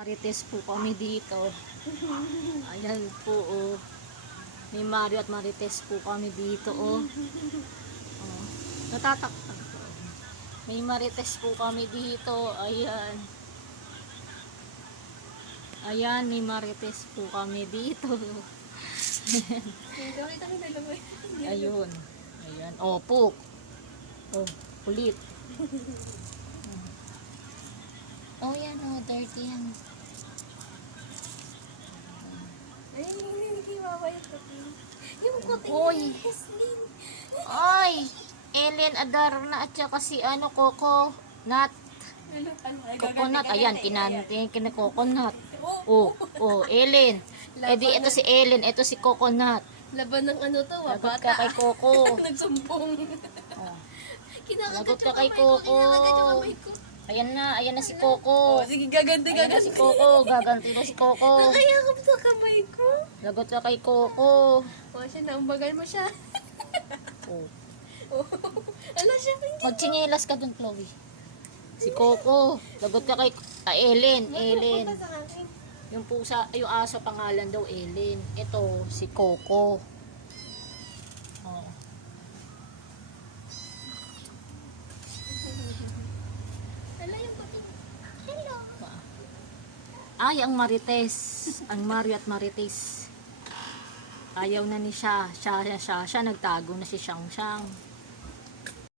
Marites po kami dito. Ayan po, oh. May Mario at Marites po kami dito, oh. Oh. Natatakpan po. May Marites po kami dito. Ayan. Ayan, may Marites po kami dito. Ayun. Ayan. Oh, po. Oh, kulit. Oh, yan, oh. Dirty yan. Ayun, hindi kiwawa yung puting. Yung puting Hoy. yung Heslin. Ay! Ellen Adarna at saka si Coco Nut. Coconut. Ayan, kinakoconut. Oh, oh, Ellen. Eh di, ito si Ellen, ito si Coconut. Laban ng ano to, Lagot bata. ka kay Coco. Nagsumbong. Oh. Kinakagat Lagot ka yung kay kamay ko, Coco. kinakagat yung kamay ko. Ayan na si Coco. Oh, sige, gaganti, Ayan na si gaganti. Coco, gaganti na si Coco. Nakayakap sa kamay ko. Lagot ka kay Coco. Oh, siya, naumbagan mo siya. Oh. Oh. Ala siya, hindi. Magchinelas ka dun, Chloe. Si Coco. Lagot ka kay Ellen. Ellen. Pupunta sa akin. Yung pusa, yung aso pangalan daw Ellen. Ito, si Coco. Oh. Ala yung puting. Hello. Ay, ang Marites. Ang Mario at Marites. Ayaw na ni siya. Siya nagtago na si Shang Shang.